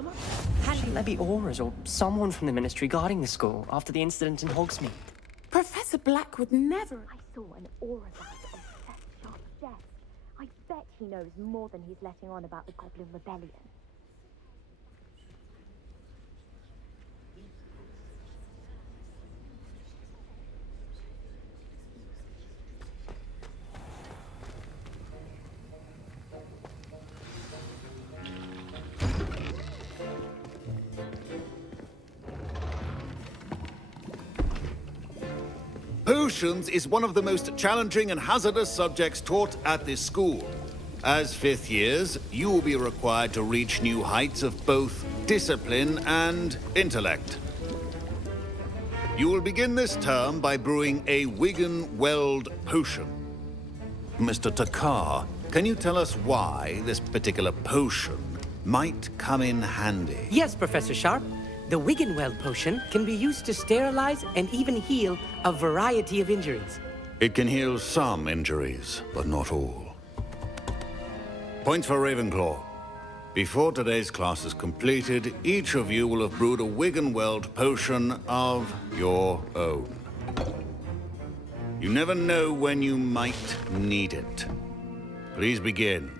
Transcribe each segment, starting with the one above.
How much? Shouldn't there be auras or someone from the ministry guarding the school after the incident in Hogsmeade? Professor Black would never... I saw an aura guide on Professor Sharp's desk. I bet he knows more than he's letting on about the Goblin Rebellion. Potions is one of the most challenging and hazardous subjects taught at this school. As fifth years, you will be required to reach new heights of both discipline and intellect. You will begin this term by brewing a Wigan-Weld potion. Mr. Takar, can you tell us why this particular potion might come in handy? Yes, Professor Sharp. The Wigan-Weld potion can be used to sterilize and even heal a variety of injuries. It can heal some injuries, but not all. Points for Ravenclaw. Before today's class is completed, each of you will have brewed a Wigan-Weld potion of your own. You never know when you might need it. Please begin.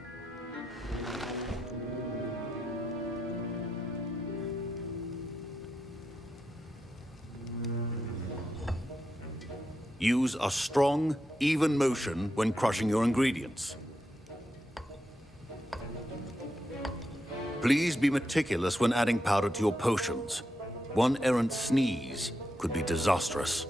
Use a strong, even motion when crushing your ingredients. Please be meticulous when adding powder to your potions. One errant sneeze could be disastrous.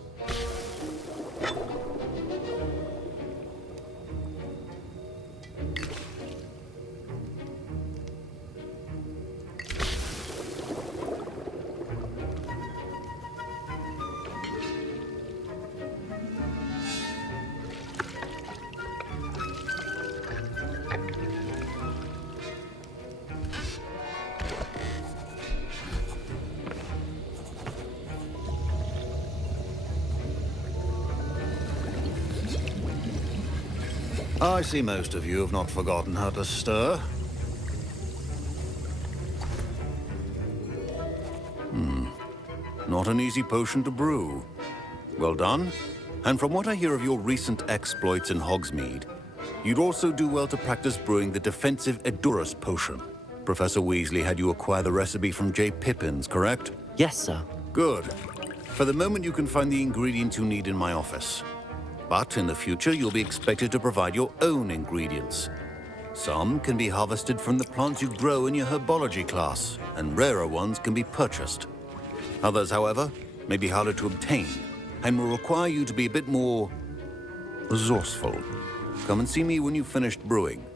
I see most of you have not forgotten how to stir. Not an easy potion to brew. Well done. And from what I hear of your recent exploits in Hogsmeade, you'd also do well to practice brewing the defensive Edurus potion. Professor Weasley had you acquire the recipe from J. Pippins, correct? Yes, sir. Good. For the moment, you can find the ingredients you need in my office. But in the future, you'll be expected to provide your own ingredients. Some can be harvested from the plants you grow in your herbology class, and rarer ones can be purchased. Others, however, may be harder to obtain, and will require you to be a bit more resourceful. Come and see me when you've finished brewing,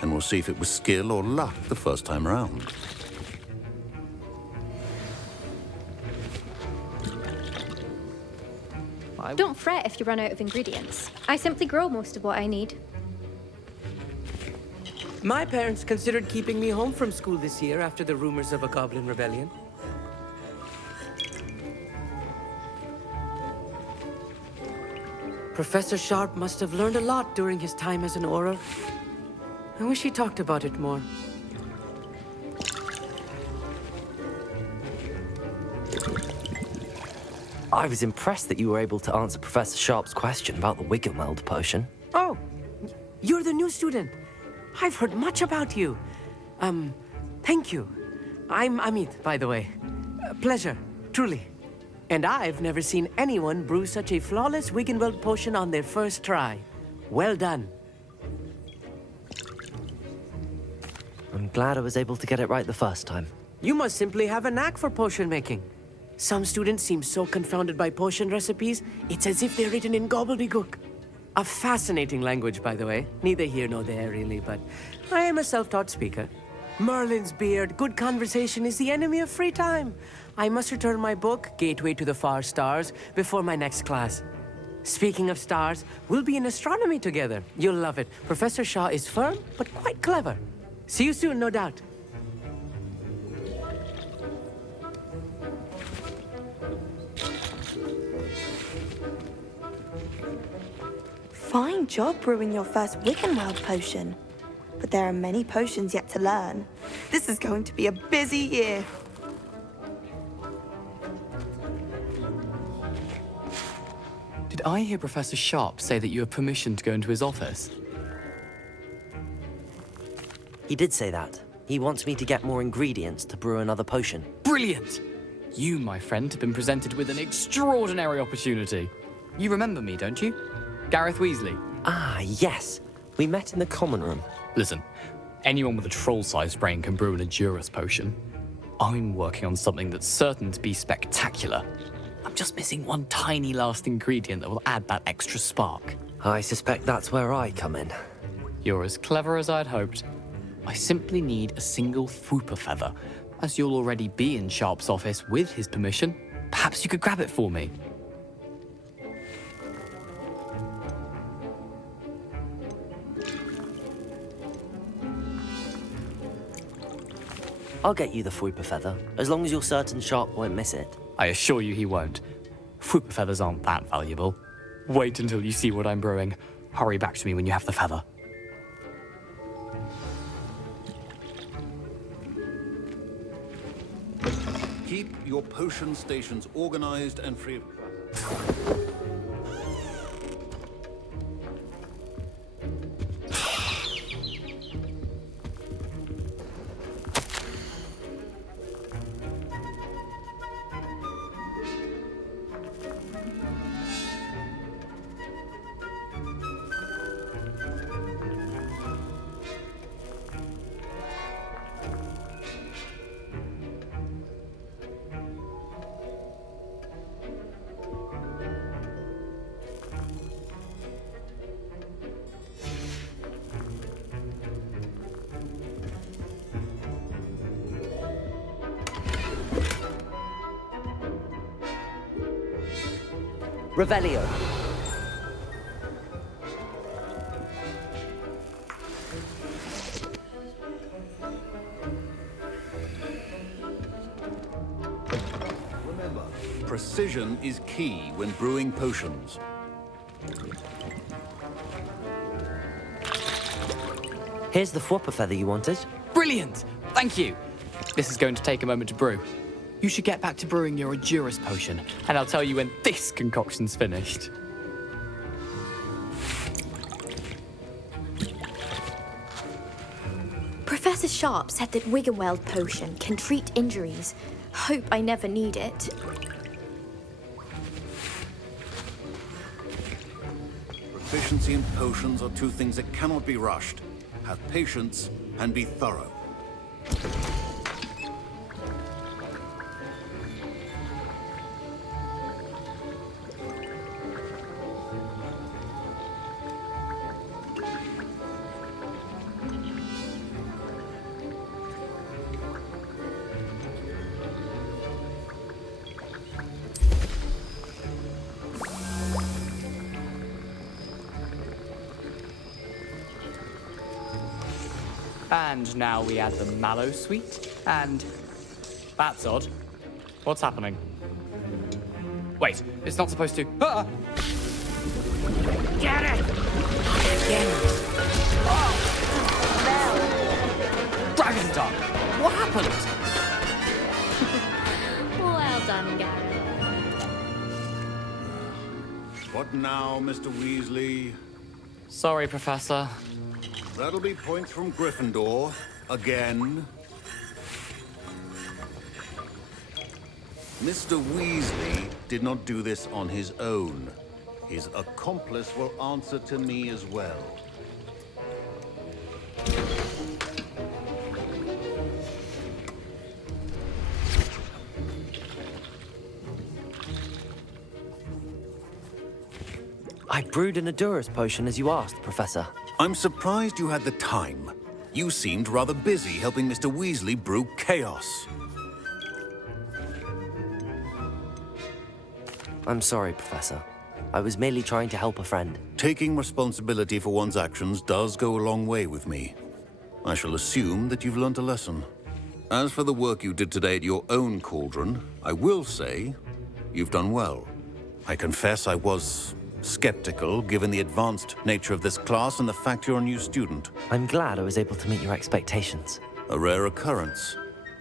and we'll see if it was skill or luck the first time around. Don't fret if you run out of ingredients. I simply grow most of what I need. My parents considered keeping me home from school this year after the rumors of a Goblin Rebellion. Professor Sharp must have learned a lot during his time as an Auror. I wish he talked about it more. I was impressed that you were able to answer Professor Sharp's question about the Wigan-Weld potion. Oh, you're the new student. I've heard much about you. Thank you. I'm Amit, by the way. Pleasure, truly. And I've never seen anyone brew such a flawless Wigan-Weld potion on their first try. Well done. I'm glad I was able to get it right the first time. You must simply have a knack for potion making. Some students seem so confounded by potion recipes, it's as if they're written in gobbledygook. A fascinating language, by the way. Neither here nor there, really, but I am a self-taught speaker. Merlin's beard, good conversation is the enemy of free time. I must return my book, Gateway to the Far Stars, before my next class. Speaking of stars, we'll be in astronomy together. You'll love it. Professor Shaw is firm, but quite clever. See you soon, no doubt. Fine job brewing your first Wigan-Weld potion. but there are many potions yet to learn. This is going to be a busy year. Did I hear Professor Sharp say that you have permission to go into his office? He did say that. He wants me to get more ingredients to brew another potion. Brilliant! You, my friend, have been presented with an extraordinary opportunity. You remember me, don't you? Gareth Weasley. Ah, yes. We met in the common room. Listen, anyone with a troll-sized brain can brew an Endurus potion. I'm working on something that's certain to be spectacular. I'm just missing one tiny last ingredient that will add that extra spark. I suspect that's where I come in. You're as clever as I'd hoped. I simply need a single Fwooper feather. As you'll already be in Sharp's office with his permission, perhaps you could grab it for me. I'll get you the Fwooper feather, as long as you're certain Sharp won't miss it. I assure you he won't. Fwooper feathers aren't that valuable. Wait until you see what I'm brewing. Hurry back to me when you have the feather. Keep your potion stations organized and free of... Revelio. Remember, precision is key when brewing potions. Here's the Fwooper feather you wanted. Brilliant! Thank you! This is going to take a moment to brew. You should get back to brewing your Endurus potion, and I'll tell you when this concoction's finished. Professor Sharp said that Wiggenweld potion can treat injuries. Hope I never need it. Proficiency and potions are two things that cannot be rushed. Have patience and be thorough. And now we add the mallow sweet, and... That's odd. What's happening? Wait, it's not supposed to... Ah! Get it! Oh! Dragon Dog! What happened? Well done, Gary. What now, Mr. Weasley? Sorry, Professor. That'll be points from Gryffindor. Again. Mr. Weasley did not do this on his own. His accomplice will answer to me as well. I brewed an Endurus potion as you asked, Professor. I'm surprised you had the time. You seemed rather busy helping Mr. Weasley brew chaos. I'm sorry, Professor. I was merely trying to help a friend. Taking responsibility for one's actions does go a long way with me. I shall assume that you've learnt a lesson. As for the work you did today at your own cauldron, I will say you've done well. I confess I was skeptical given the advanced nature of this class and the fact you're a new student. I'm glad I was able to meet your expectations. A rare occurrence.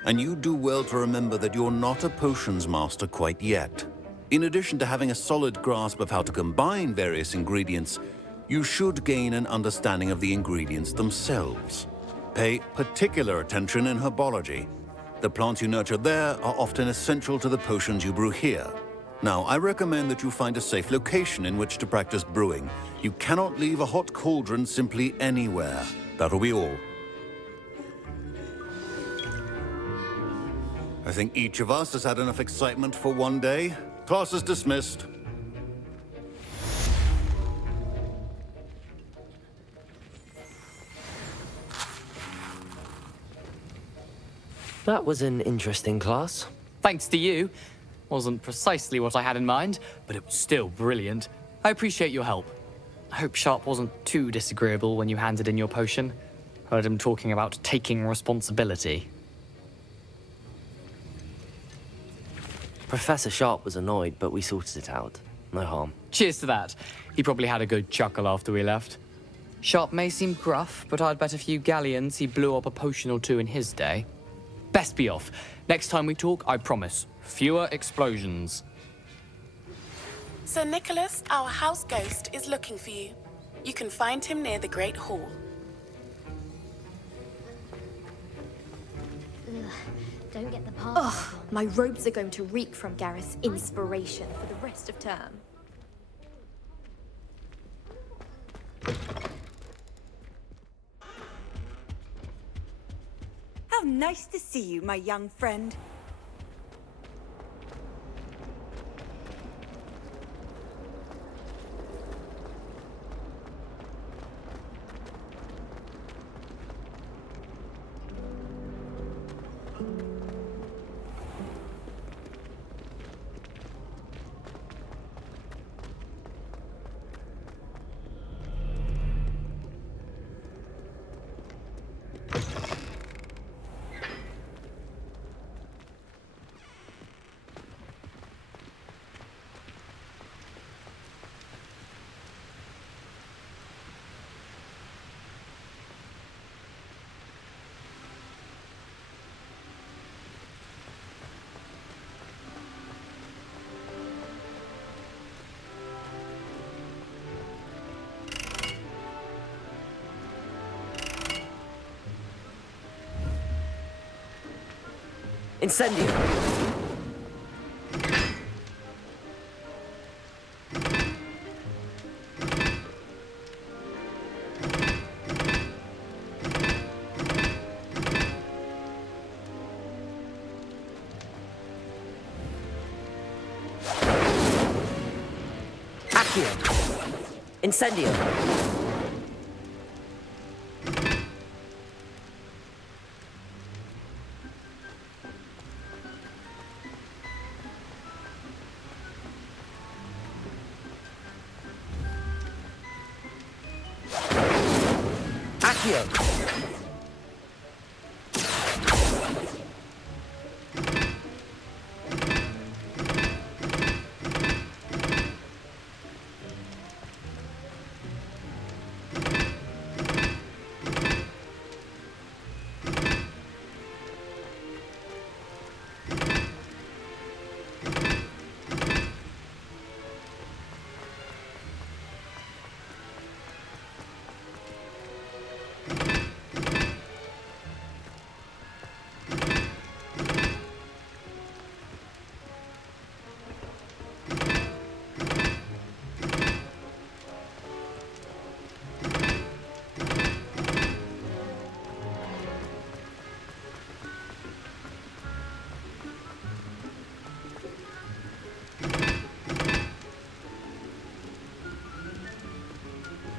And you do well to remember that you're not a potions master quite yet. In addition to having a solid grasp of how to combine various ingredients, you should gain an understanding of the ingredients themselves. Pay particular attention in herbology. The plants you nurture there are often essential to the potions you brew here. Now, I recommend that you find a safe location in which to practice brewing. You cannot leave a hot cauldron simply anywhere. That'll be all. I think each of us has had enough excitement for one day. Class is dismissed. That was an interesting class. Thanks to you. Wasn't precisely what I had in mind, but it was still brilliant. I appreciate your help. I hope Sharp wasn't too disagreeable when you handed in your potion. Heard him talking about taking responsibility. Professor Sharp was annoyed, but we sorted it out. No harm. Cheers to that. He probably had a good chuckle after we left. Sharp may seem gruff, but I'd bet a few galleons he blew up a potion or two in his day. Best be off. Next time we talk, I promise, fewer explosions. Sir Nicholas, our house ghost, is looking for you. You can find him near the Great Hall. Don't get the part. Ugh, my robes are going to reek from Gareth's inspiration for the rest of term. How nice to see you, my young friend. Incendio! Accio! Incendio!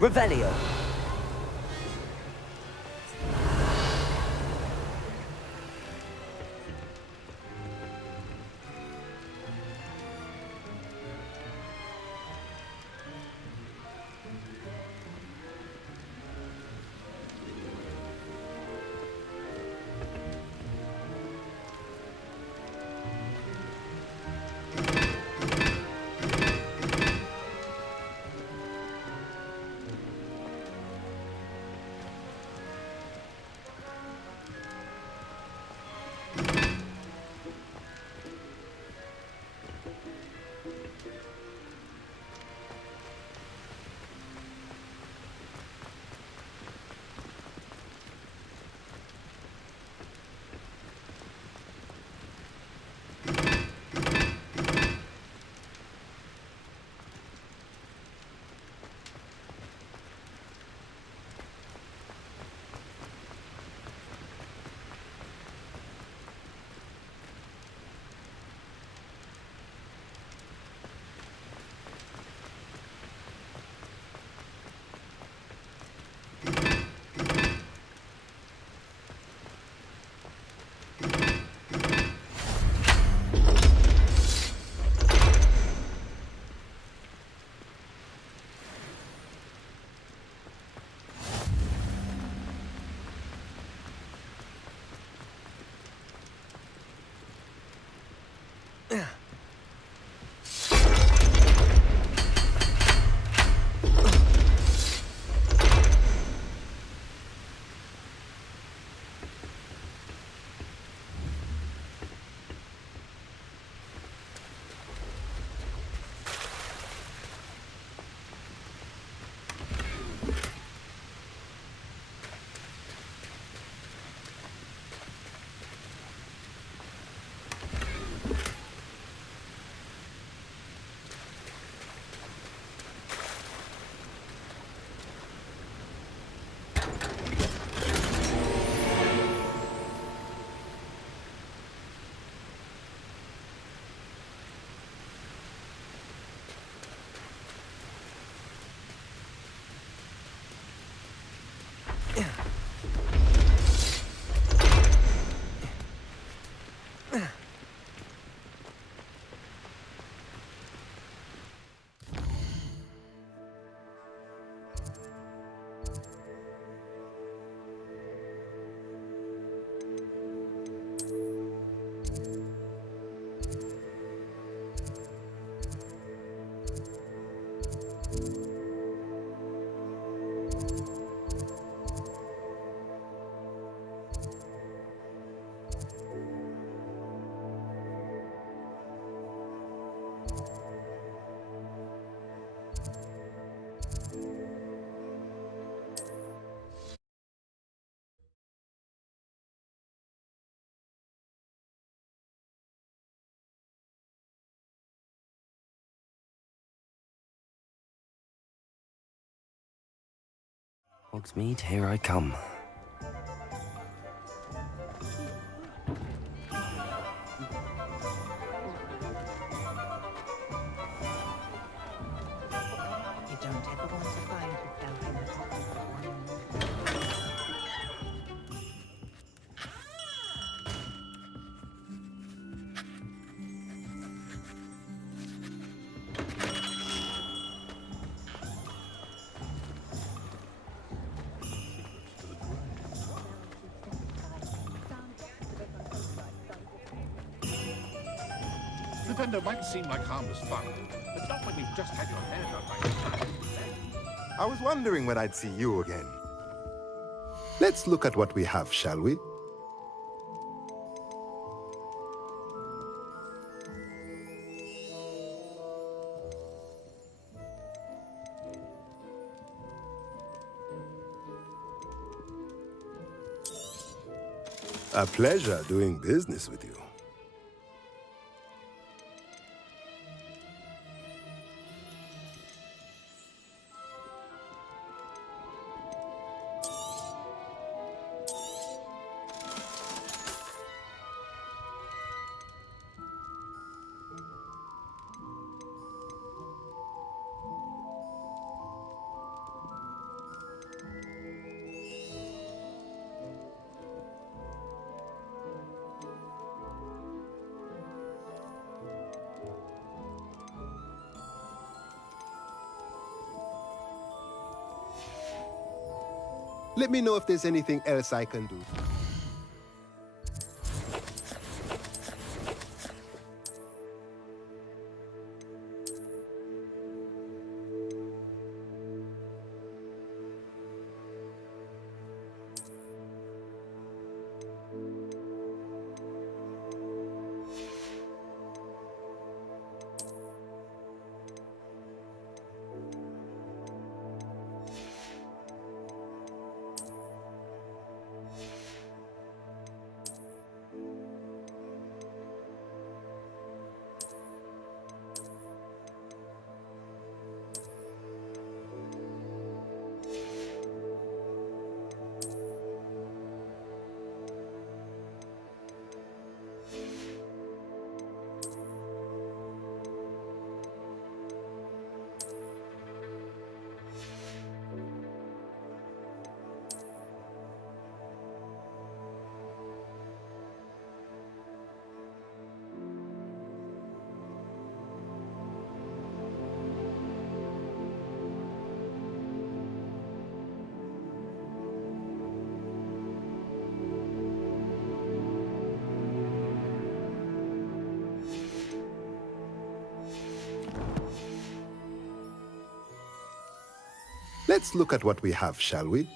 Revelio. Hogsmeade, here I come. You don't ever want to find yourself in the bottom of one. Defender might seem like harmless fun, but not when you've just had your hair done by a I was wondering when I'd see you again. Let's look at what we have, shall we? A pleasure doing business with you. Let me know if there's anything else I can do. Let's look at what we have, shall we?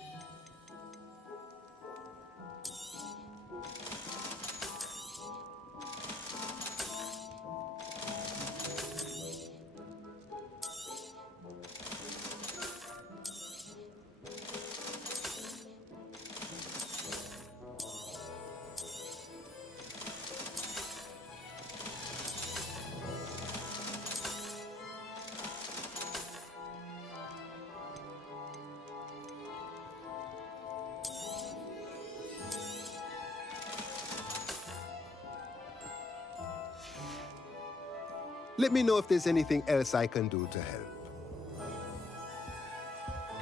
Let me know if there's anything else I can do to help.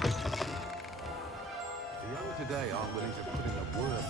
The young today aren't willing to put in the work.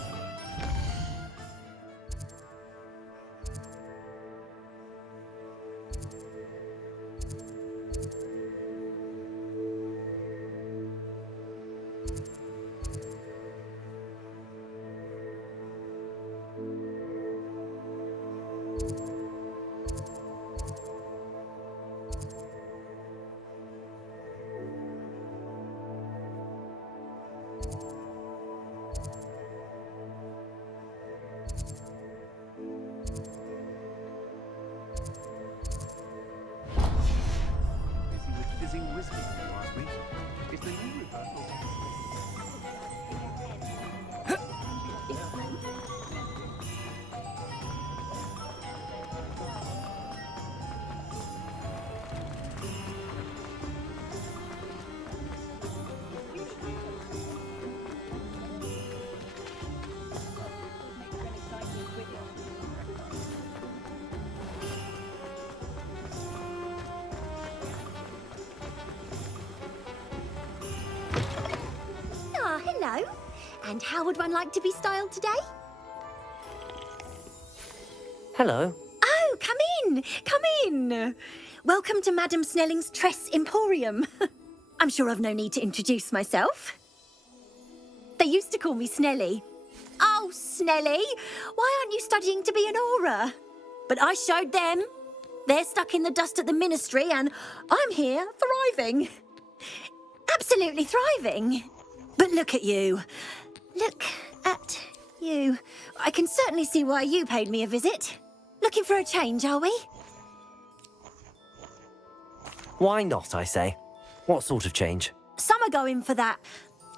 And how would one like to be styled today? Hello. Oh, come in! Come in! Welcome to Madame Snelling's Tress Emporium. I'm sure I've no need to introduce myself. They used to call me Snelly. Oh, Snelly! Why aren't you studying to be an aura? But I showed them. They're stuck in the dust at the ministry, and I'm here thriving. Absolutely thriving. But look at you. Look at you. I can certainly see why you paid me a visit. Looking for a change, are we? Why not, I say? What sort of change? Some are going for that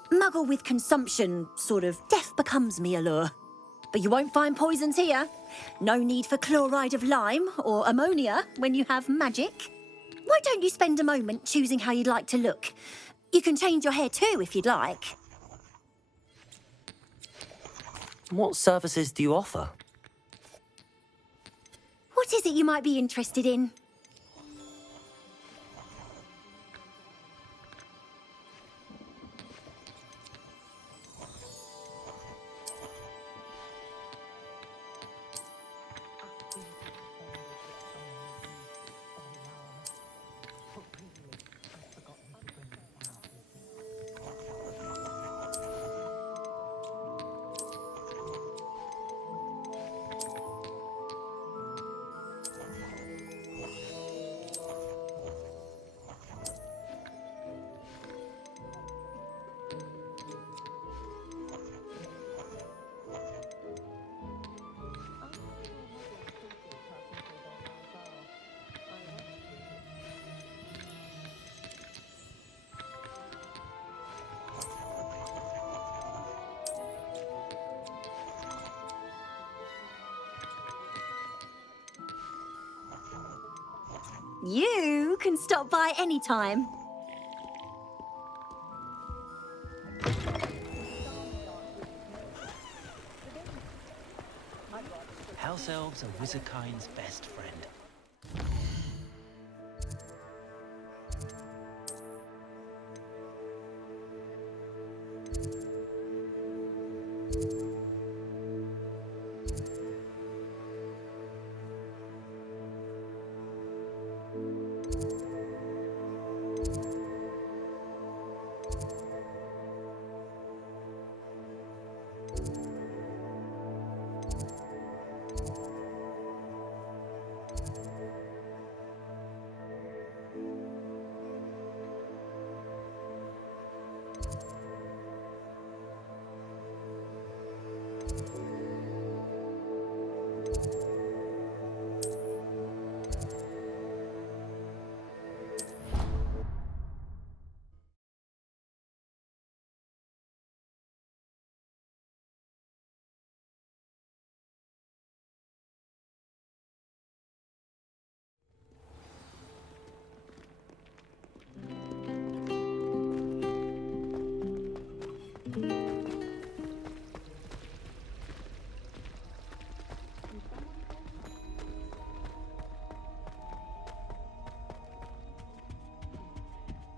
muggle with consumption, sort of death becomes me allure. But you won't find poisons here. No need for chloride of lime or ammonia when you have magic. Why don't you spend a moment choosing how you'd like to look? You can change your hair too if you'd like. What services do you offer? What is it you might be interested in? You can stop by any time. House elves are wizardkind's best friend.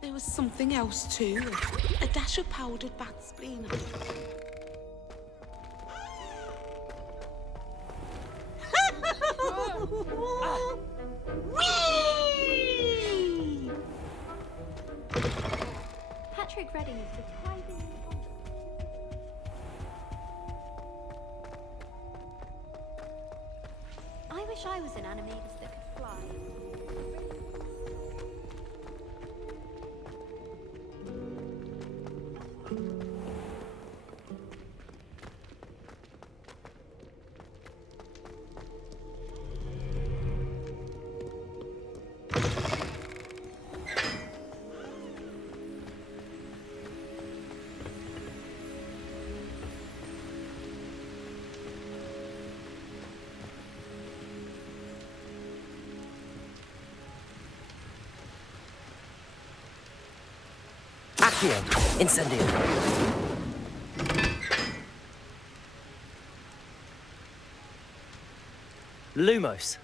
There was something else too. A dash of powdered bat spleen. Whee! Patrick Redding is surprisingly I wish I was an animator that could fly. Accio, incendio. Lumos.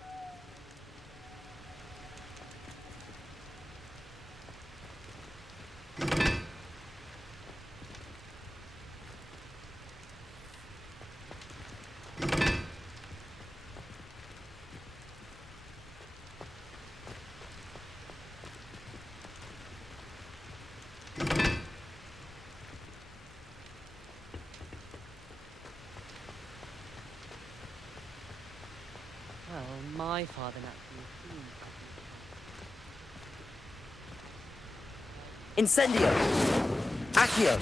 My father naturally Incendio! Accio!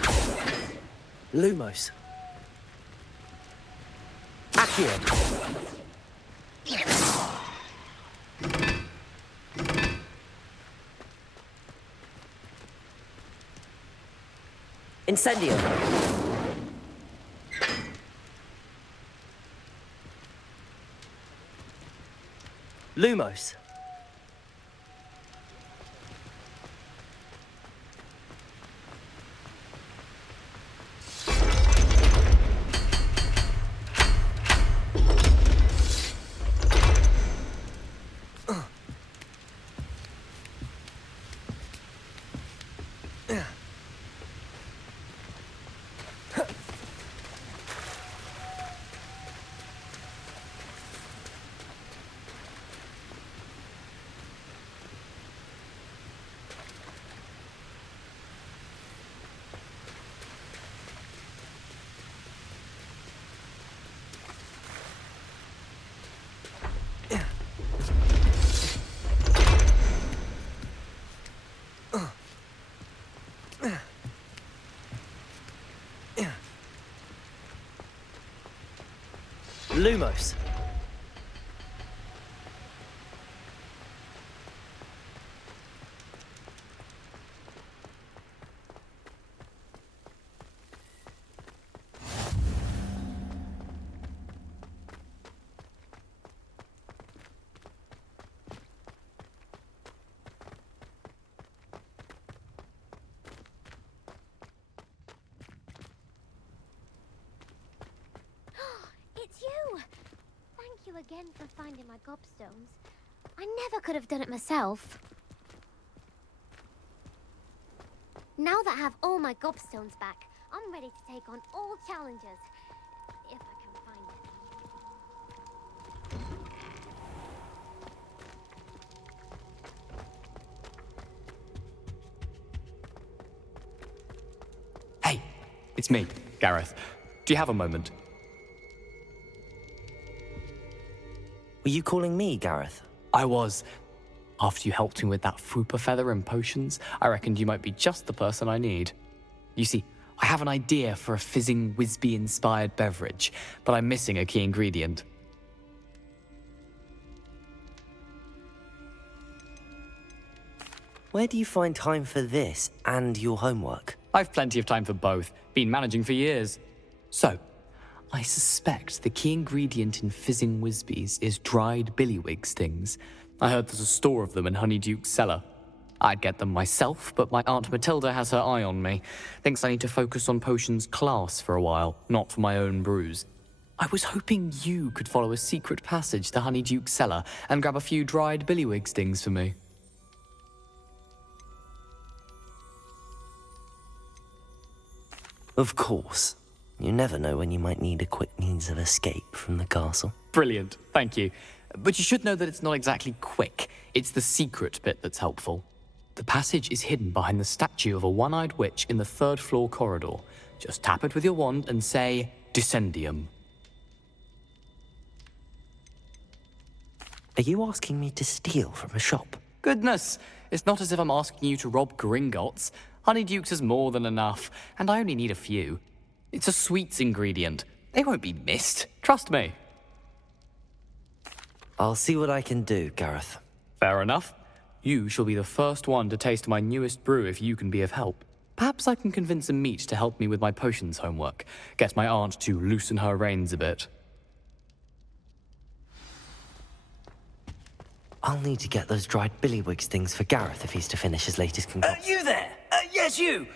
Lumos! Accio! Incendio! Lumos! Lumos. It's you! Thank you again for finding my gobstones. I never could have done it myself. Now that I have all my gobstones back, I'm ready to take on all challenges. If I can find it. Hey, it's me, Gareth. Do you have a moment? Were you calling me, Gareth? I was. After you helped me with that Fupa feather and potions, I reckoned you might be just the person I need. You see, I have an idea for a fizzing Whizbee-inspired beverage, but I'm missing a key ingredient. Where do you find time for this and your homework? I've plenty of time for both. Been managing for years. So, I suspect the key ingredient in fizzing Whizbees is dried billywig stings. I heard there's a store of them in Honeyduke's cellar. I'd get them myself, but my Aunt Matilda has her eye on me. Thinks I need to focus on potions class for a while, not for my own brews. I was hoping you could follow a secret passage to Honeyduke's cellar and grab a few dried billywig stings for me. Of course. You never know when you might need a quick means of escape from the castle. Brilliant, thank you. But you should know that it's not exactly quick. It's the secret bit that's helpful. The passage is hidden behind the statue of a one-eyed witch in the third-floor corridor. Just tap it with your wand and say, Descendium. Are you asking me to steal from a shop? Goodness, it's not as if I'm asking you to rob Gringotts. Honeyduke's is more than enough, and I only need a few. It's a sweets ingredient. They won't be missed. Trust me. I'll see what I can do, Gareth. Fair enough. You shall be the first one to taste my newest brew if you can be of help. Perhaps I can convince a meat to help me with my potions homework. Get my aunt to loosen her reins a bit. I'll need to get those dried billywig stings for Gareth if he's to finish his latest concoction. You there? Yes, you.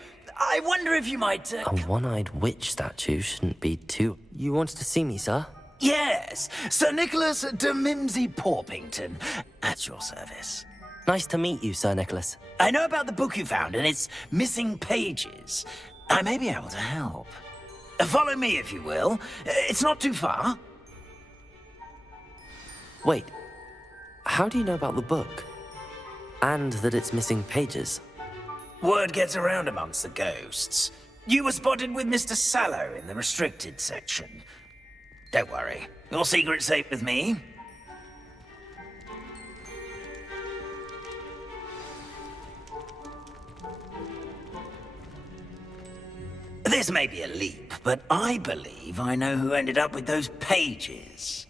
I wonder if you might... A one-eyed witch statue shouldn't be too... You wanted to see me, sir? Yes, Sir Nicholas de Mimsy Porpington, at your service. Nice to meet you, Sir Nicholas. I know about the book you found and its missing pages. I may be able to help. Follow me, if you will. It's not too far. Wait, how do you know about the book? And that it's missing pages? Word gets around amongst the ghosts. You were spotted with Mr. Sallow in the restricted section. Don't worry, your secret's safe with me. This may be a leap, but I believe I know who ended up with those pages.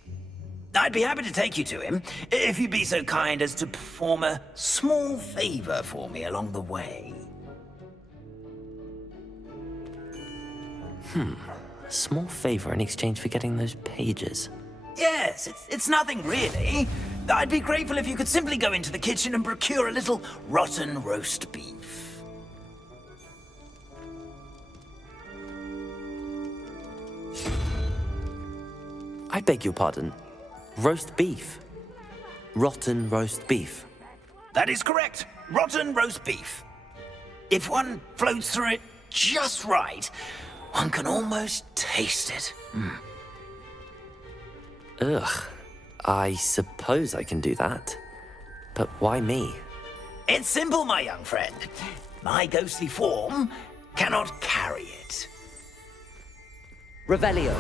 I'd be happy to take you to him, if you'd be so kind as to perform a small favor for me along the way. A small favor in exchange for getting those pages. Yes, it's nothing really. I'd be grateful if you could simply go into the kitchen and procure a little rotten roast beef. I beg your pardon. Roast beef. Rotten roast beef. That is correct. Rotten roast beef. If one floats through it just right, one can almost taste it. Ugh. I suppose I can do that. But why me? It's simple, my young friend. My ghostly form cannot carry it. Revelio.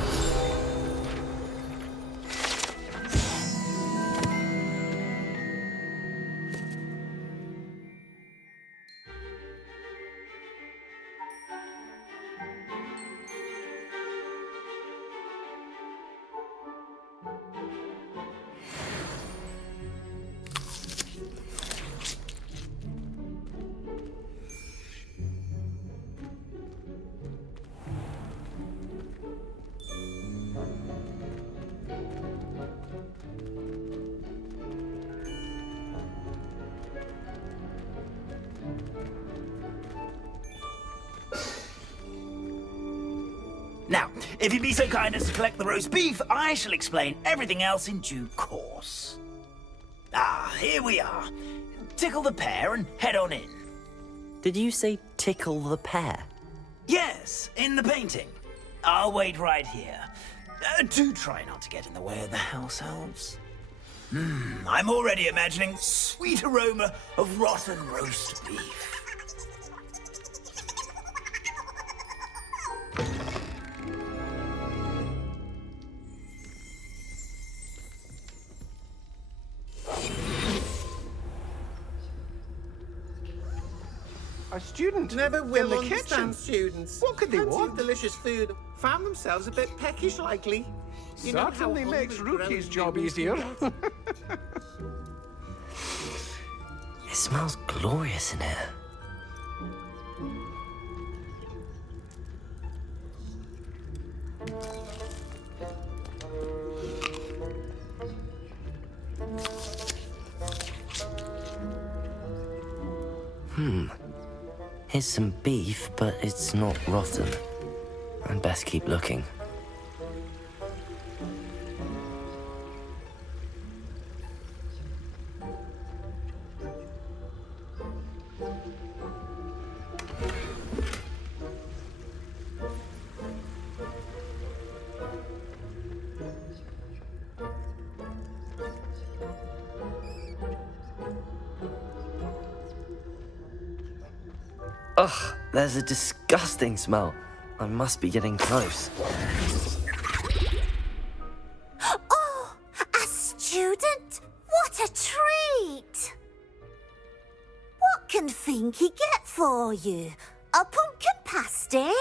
Now, if you'd be so kind as to collect the roast beef, I shall explain everything else in due course. Ah, here we are. Tickle the pear and head on in. Did you say tickle the pear? Yes, in the painting. I'll wait right here. Do try not to get in the way of the house elves. I'm already imagining sweet aroma of rotten roast beef. A student Never will in the understand kitchen. students. What could they Plenty want? of delicious food. Found themselves a bit peckish, likely. You know how Certainly makes hungry Rookie's grown job humans easier. can get. It smells glorious in here. Here's some beef, but it's not rotten. I'd best keep looking. Ugh, there's a disgusting smell. I must be getting close. Oh, a student? What a treat! What can Finky get for you? A pumpkin pasty?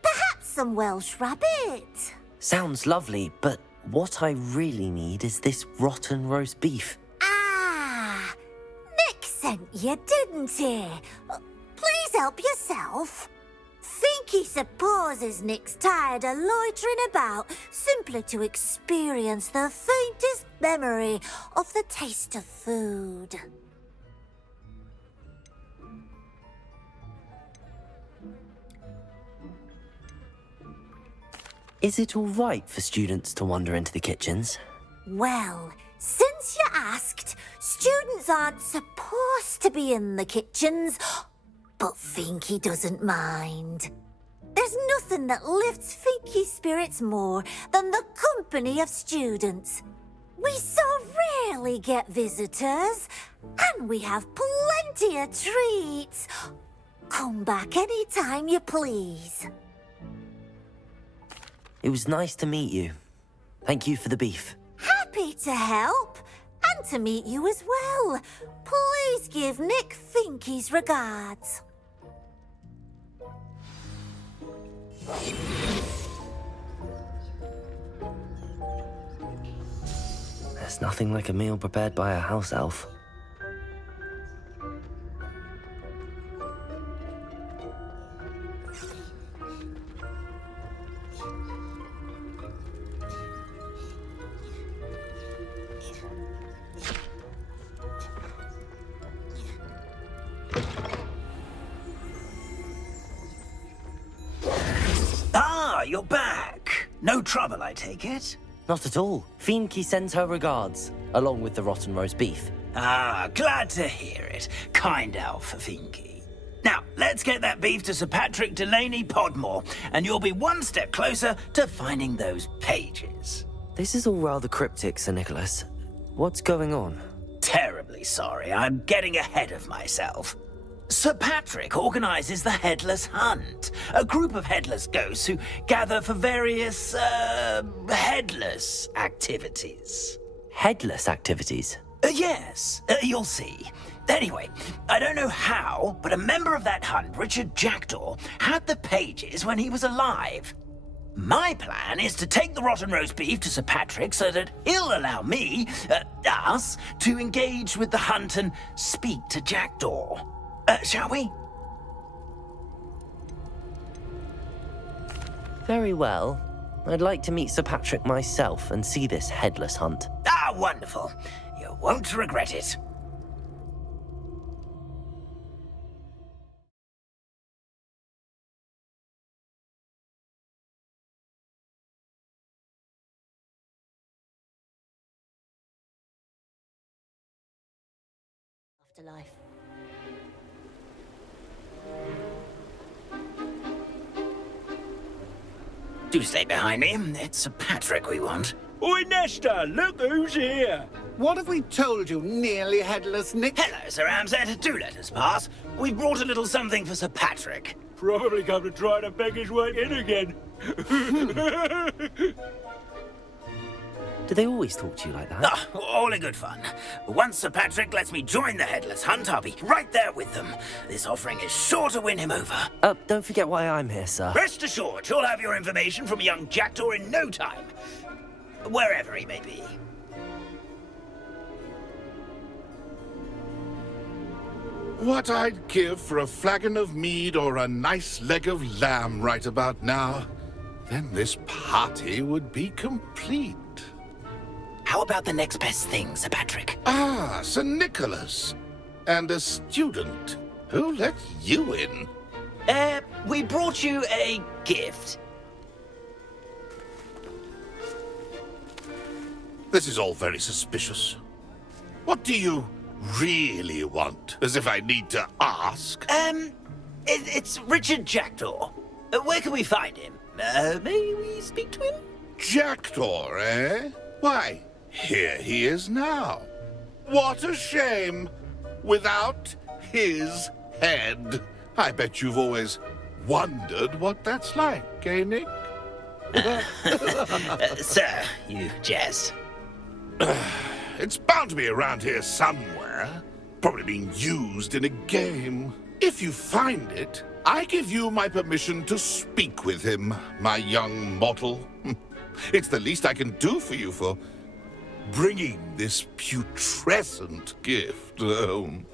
Perhaps some Welsh rabbit? Sounds lovely, but what I really need is this rotten roast beef. Ah, Nick sent you, didn't he? Please help yourself. Finky supposes Nick's tired of loitering about simply to experience the faintest memory of the taste of food. Is it all right for students to wander into the kitchens? Well, since you asked, students aren't supposed to be in the kitchens, but Finky doesn't mind. There's nothing that lifts Finky's spirits more than the company of students. We so rarely get visitors, and we have plenty of treats. Come back any time you please. It was nice to meet you. Thank you for the beef. Happy to help, and to meet you as well. Please give Nick Finky's regards. There's nothing like a meal prepared by a house elf. Ah, you're back. No trouble, I take it? Not at all. Fienke sends her regards, along with the rotten roast beef. Ah, glad to hear it. Kind elf, Fienke. Now, let's get that beef to Sir Patrick Delaney Podmore, and you'll be one step closer to finding those pages. This is all rather cryptic, Sir Nicholas. What's going on? Terribly sorry, I'm getting ahead of myself. Sir Patrick organizes the Headless Hunt, a group of headless ghosts who gather for various, headless activities. Headless activities? Yes, you'll see. Anyway, I don't know how, but a member of that hunt, Richard Jackdaw, had the pages when he was alive. My plan is to take the rotten roast beef to Sir Patrick so that he'll allow me, us, to engage with the hunt and speak to Jackdaw. Shall we? Very well. I'd like to meet Sir Patrick myself and see this headless hunt. Ah, wonderful. You won't regret it. Afterlife. Do stay behind me. It's Sir Patrick we want. Oi, Nesta, look who's here. What have we told you, nearly headless Nick? Hello, Sir Ramsett. Do let us pass. We brought a little something for Sir Patrick. Probably come to try to beg his way in again. Do they always talk to you like that? Ah, all in good fun. Once Sir Patrick lets me join the Headless Hunt, I'll be right there with them. This offering is sure to win him over. Don't forget why I'm here, sir. Rest assured, you'll have your information from young Jackdaw in no time. Wherever he may be. What I'd give for a flagon of mead or a nice leg of lamb right about now. Then this party would be complete. How about the next best thing, Sir Patrick? Ah, Sir Nicholas. And a student. Who let you in? We brought you a gift. This is all very suspicious. What do you really want? As if I need to ask. It's Richard Jackdaw. Where can we find him? May we speak to him? Jackdaw, eh? Why, here he is now. What a shame. Without his head. I bet you've always wondered what that's like, eh, Nick? Sir, you jest. It's bound to be around here somewhere. Probably being used in a game. If you find it, I give you my permission to speak with him, my young mortal. It's the least I can do for you for bringing this putrescent gift home.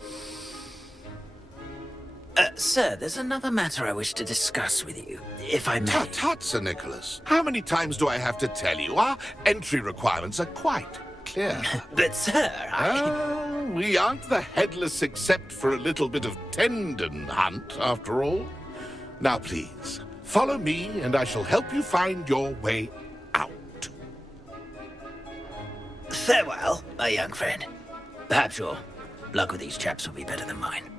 Sir, there's another matter I wish to discuss with you, if I may. Tut, tut, Sir Nicholas. How many times do I have to tell you? Our entry requirements are quite clear. But, sir, we aren't the headless except for a little bit of tendon hunt, after all. Now, please, follow me, and I shall help you find your way out. Farewell, my young friend. Perhaps your luck with these chaps will be better than mine.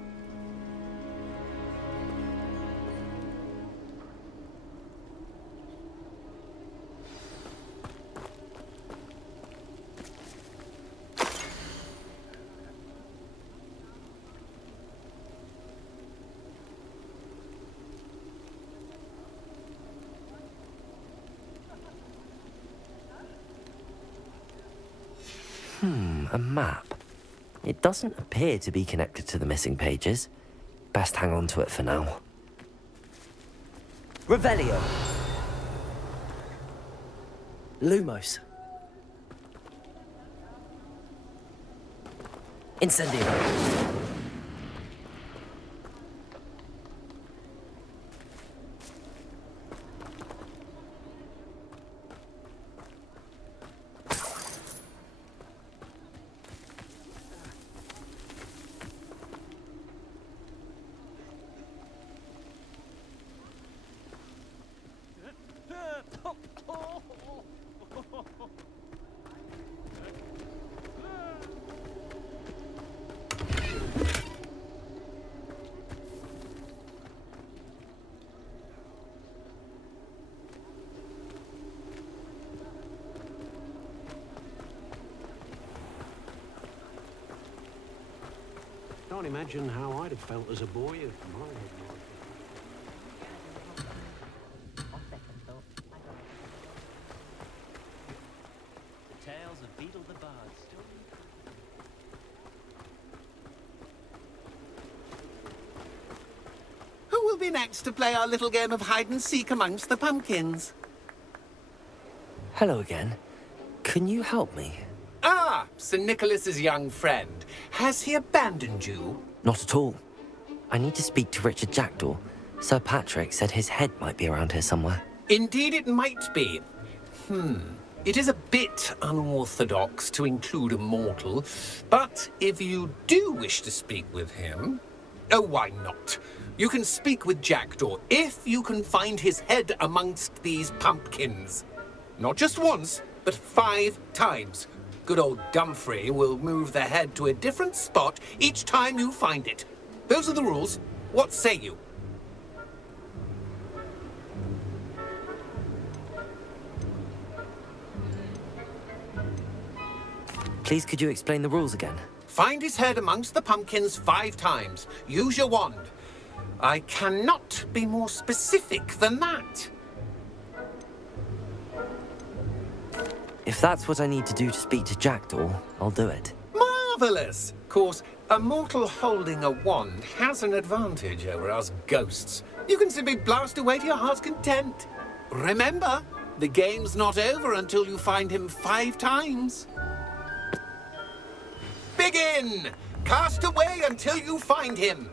A map. It doesn't appear to be connected to the missing pages. Best hang on to it for now. Revelio. Lumos. Incendio. Can't imagine how I'd have felt as a boy if my The tales of Beetle the Bard still. Who will be next to play our little game of hide and seek amongst the pumpkins? Hello again. Can you help me? Ah, Sir Nicholas's young friend. Has he abandoned you? Not at all. I need to speak to Richard Jackdaw. Sir Patrick said his head might be around here somewhere. Indeed it might be. It is a bit unorthodox to include a mortal, but if you do wish to speak with him... Oh, why not? You can speak with Jackdaw if you can find his head amongst these pumpkins. Not just once, but 5 times. Good old Dumfrey will move the head to a different spot each time you find it. Those are the rules. What say you? Please, could you explain the rules again? Find his head amongst the pumpkins 5 times. Use your wand. I cannot be more specific than that. If that's what I need to do to speak to Jackdaw, I'll do it. Marvellous! Of course, a mortal holding a wand has an advantage over us ghosts. You can simply blast away to your heart's content. Remember, the game's not over until you find him 5 times. Begin! Cast away until you find him.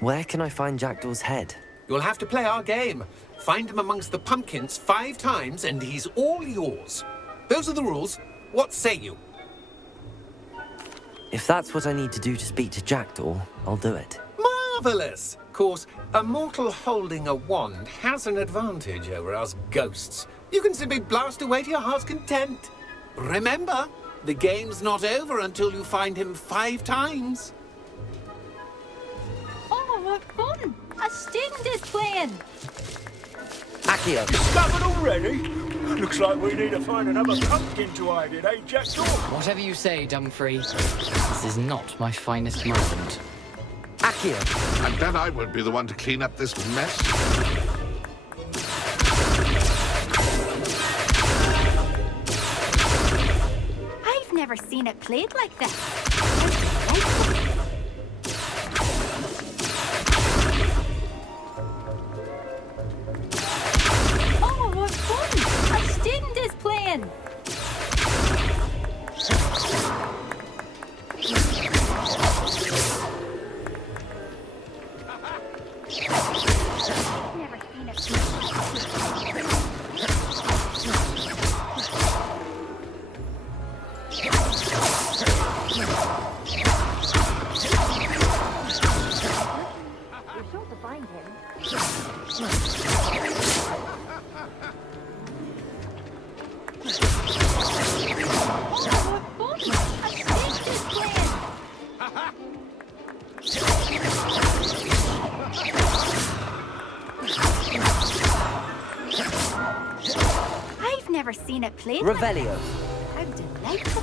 Where can I find Jackdaw's head? You'll have to play our game. Find him amongst the pumpkins 5 times and he's all yours. Those are the rules. What say you? If that's what I need to do to speak to Jackdaw, I'll do it. Marvellous! Of course, a mortal holding a wand has an advantage over us ghosts. You can simply blast away to your heart's content. Remember, the game's not over until you find him 5 times. Oh, what fun! A student is playing! Accio. Discovered already? Looks like we need to find another pumpkin to hide in, eh, Jackdaw? Whatever you say, Dumfrey. This is not my finest moment. Accio. I bet I won't be the one to clean up this mess. I've never seen it played like this. Oh, what fun! A student is playing! Never seen it We're sure to find him. I've never seen it played Revelio. How delightful.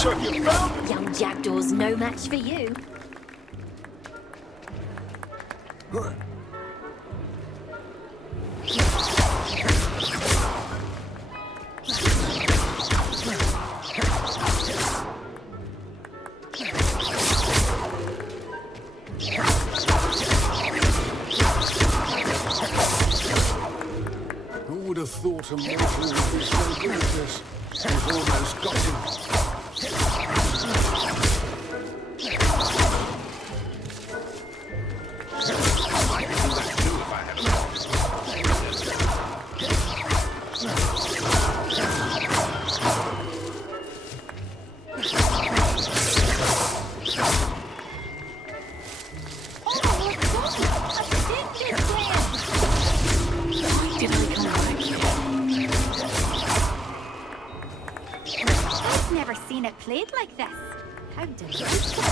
So you found it. Young Jackdaw's no match for you. Who would have thought a mortal would be so good at this? We've almost got him. I've never seen it played like this. How delightful.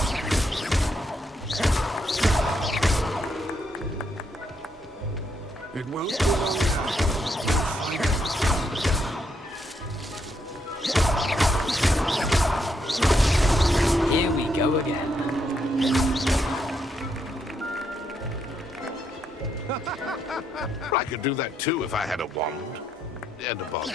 It won't be long Here we go again. I could do that too if I had a wand and a bottle.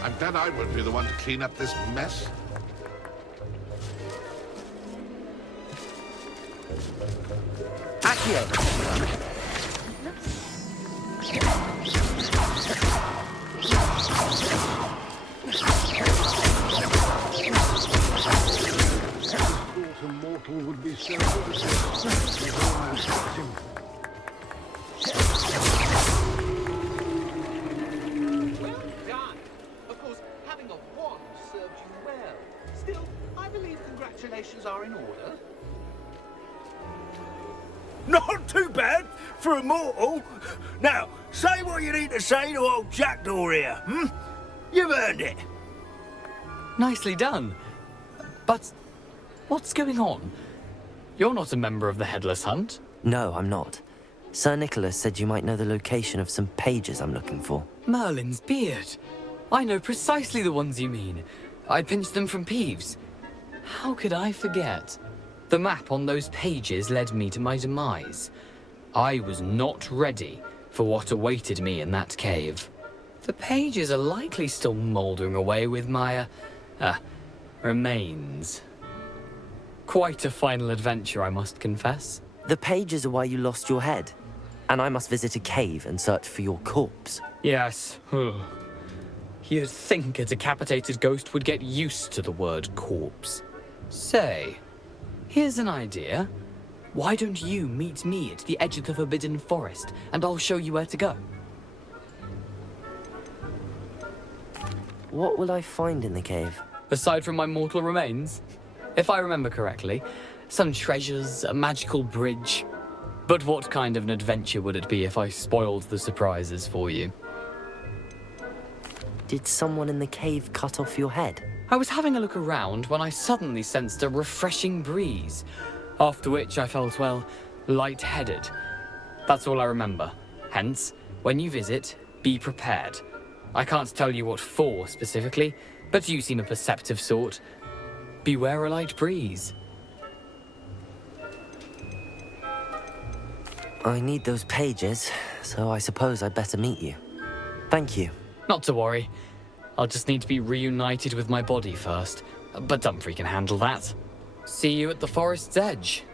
I'm glad I won't be the one to clean up this mess. Accio! thought a mortal would be so good at this. We've almost got him. Well done. Of course, having a wand served you well. Still, I believe congratulations are in order. Not too bad for a mortal. Now, say what you need to say to old Jackdaw here, hmm? You've earned it. Nicely done. But what's going on? You're not a member of the Headless Hunt. No, I'm not. Sir Nicholas said you might know the location of some pages I'm looking for. Merlin's beard. I know precisely the ones you mean. I pinched them from Peeves. How could I forget? The map on those pages led me to my demise. I was not ready for what awaited me in that cave. The pages are likely still mouldering away with my, remains. Quite a final adventure, I must confess. The pages are why you lost your head. And I must visit a cave and search for your corpse. Yes. You'd think a decapitated ghost would get used to the word corpse. Say, here's an idea. Why don't you meet me at the edge of the Forbidden Forest, and I'll show you where to go? What will I find in the cave? Aside from my mortal remains? If I remember correctly, some treasures, a magical bridge. But what kind of an adventure would it be if I spoiled the surprises for you? Did someone in the cave cut off your head? I was having a look around when I suddenly sensed a refreshing breeze, after which I felt, well, lightheaded. That's all I remember. Hence, when you visit, be prepared. I can't tell you what for specifically, but you seem a perceptive sort. Beware a light breeze. I need those pages, so I suppose I'd better meet you. Thank you. Not to worry. I'll just need to be reunited with my body first. But Dumfries can handle that. See you at the forest's edge.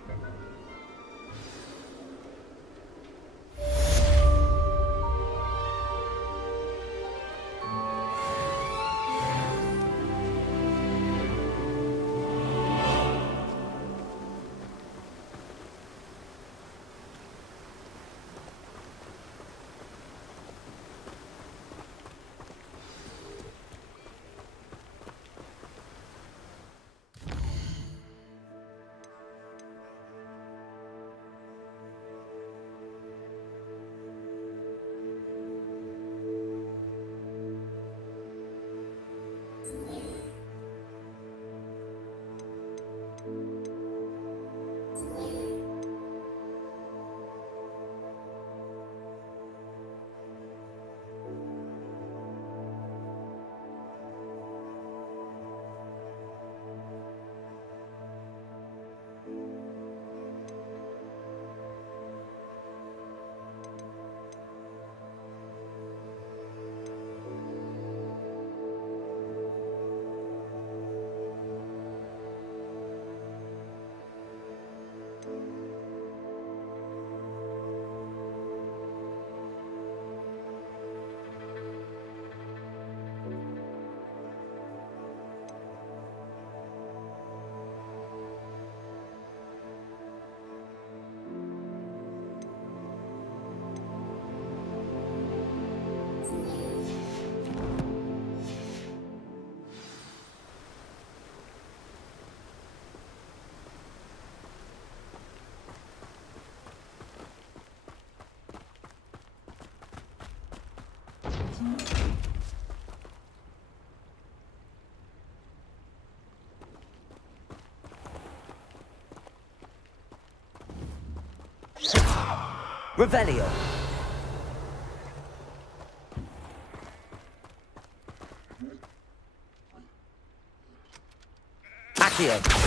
Revelio. Accio.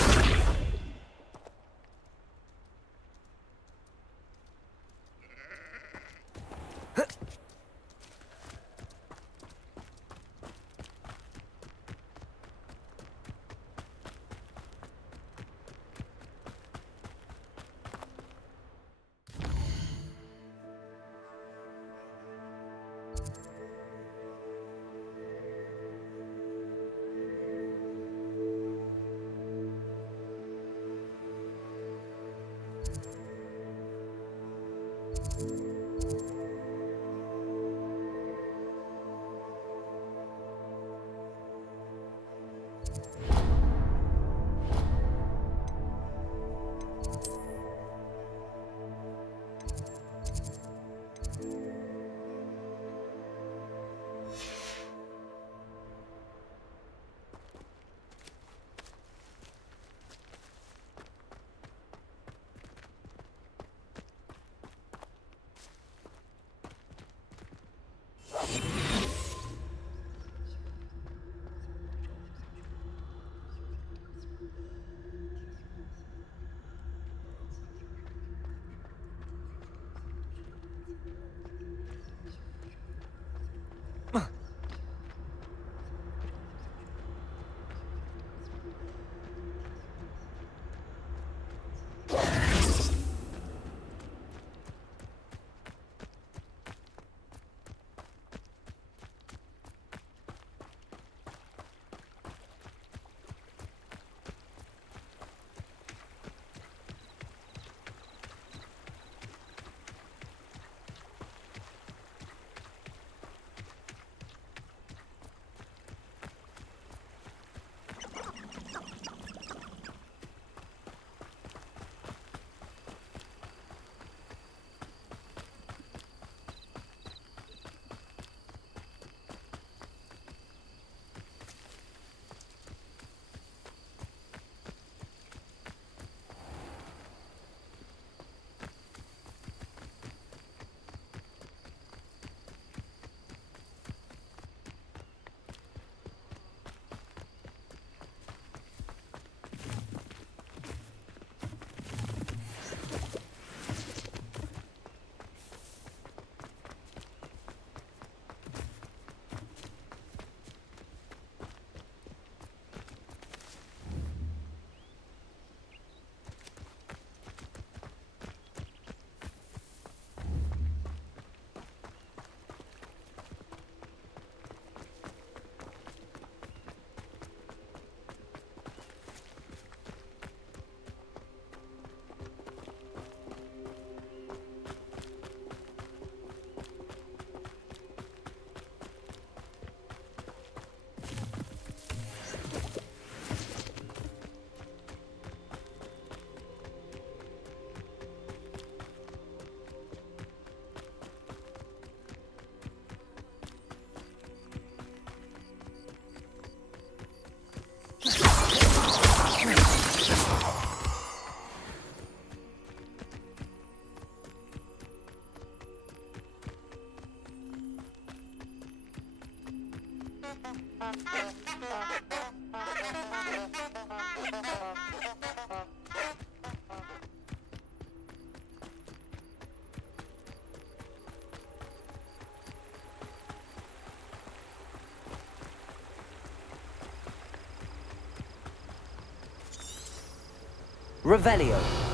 Revelio.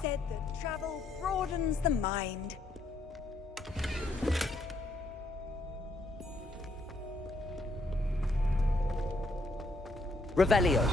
said that travel broadens the mind. Revelio.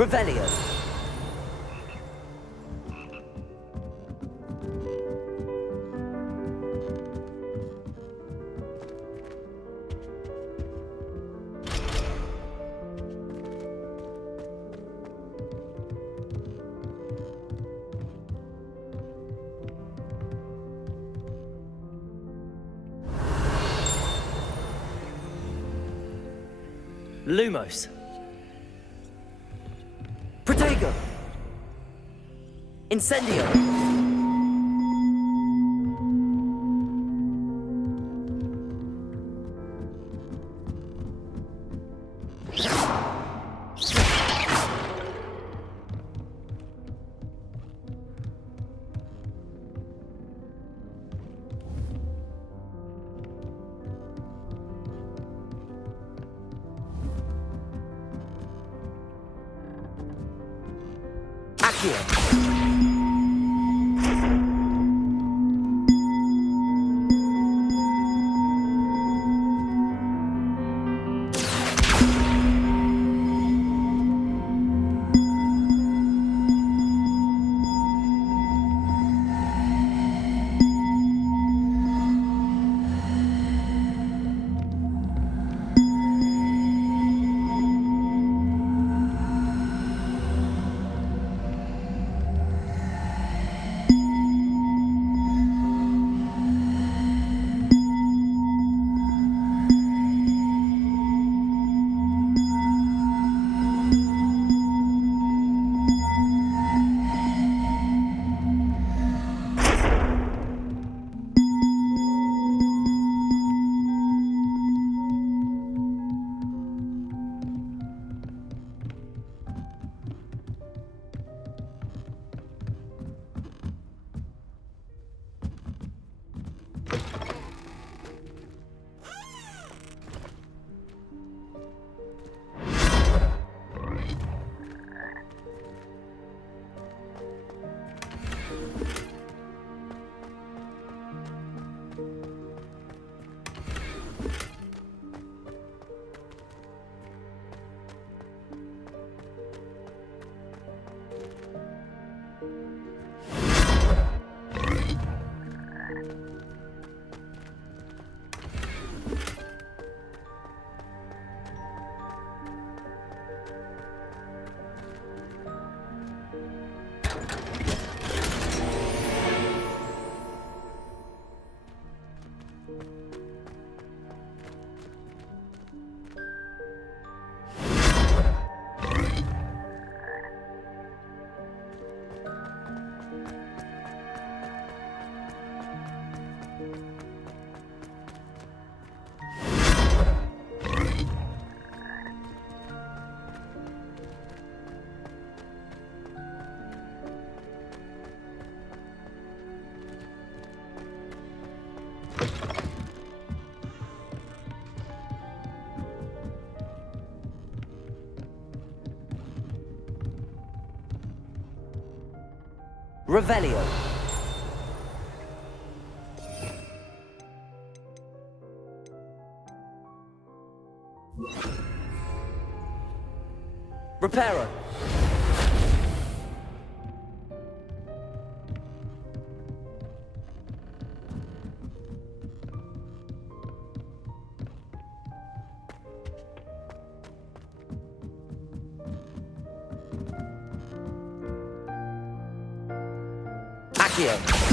Revelio. Lumos. Protego. Incendio. Revelio. Reparo. Accio.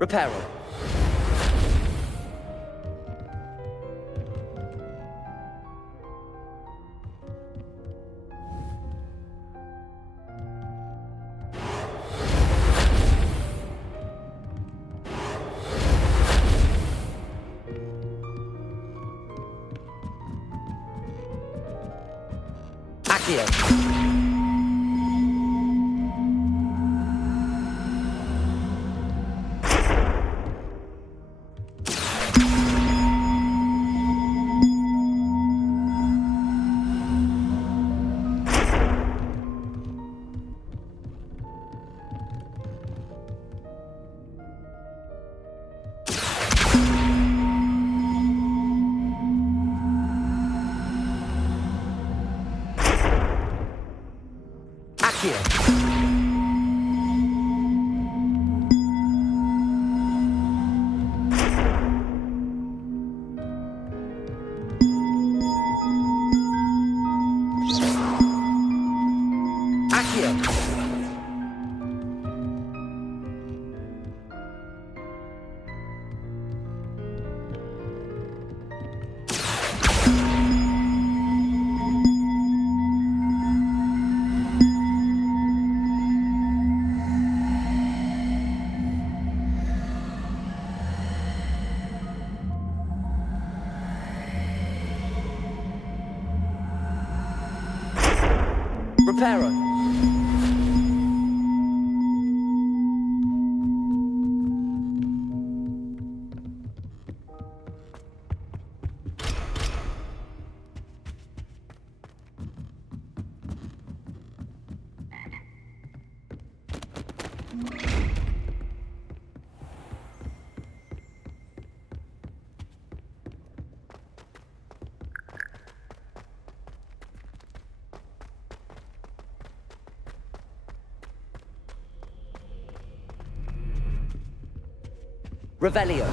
Reparo. Accio. Reparo. Revelio.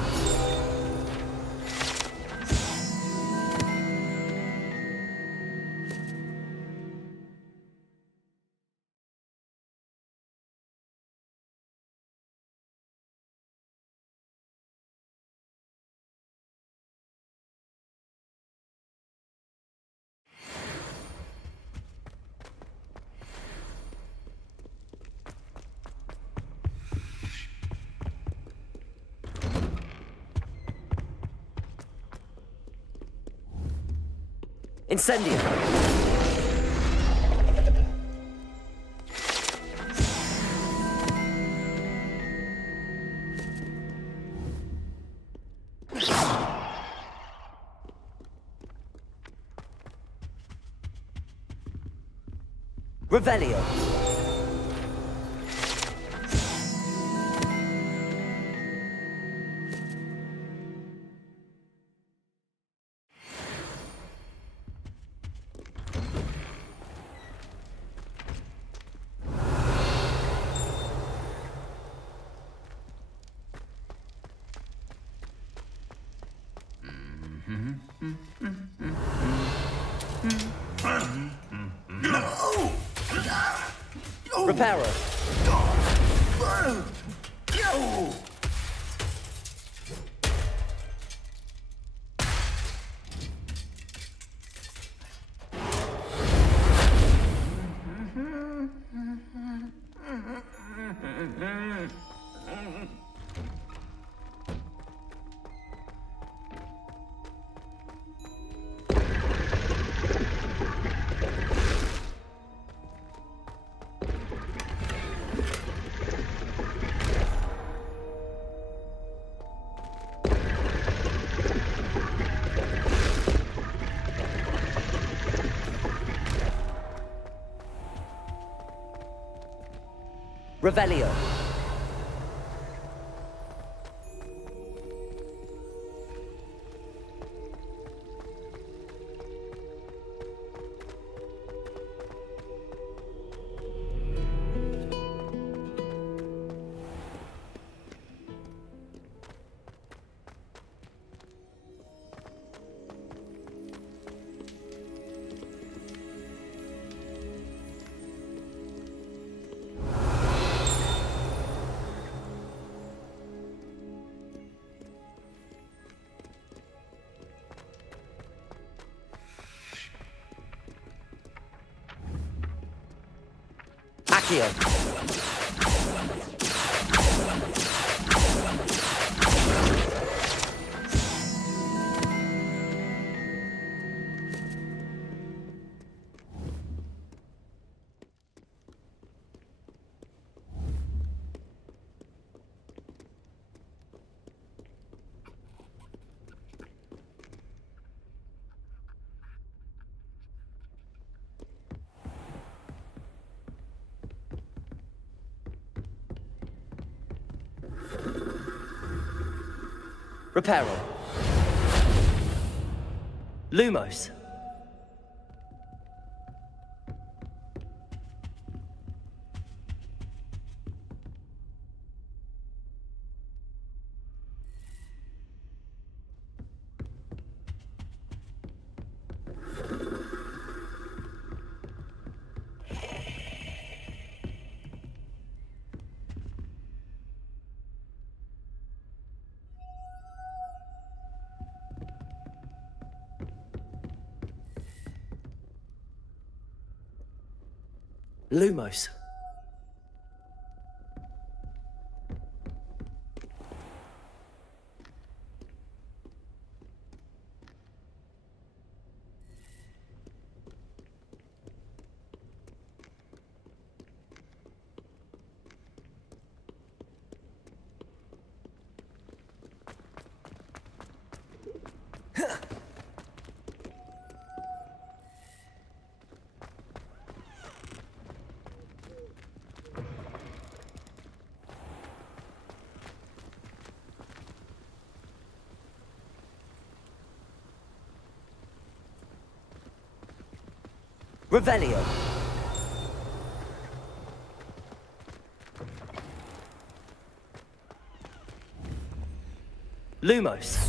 Incendio. Revelio. Reparo. Revelio. Accio. Reparo. Lumos. Lumos. Revelio. Lumos.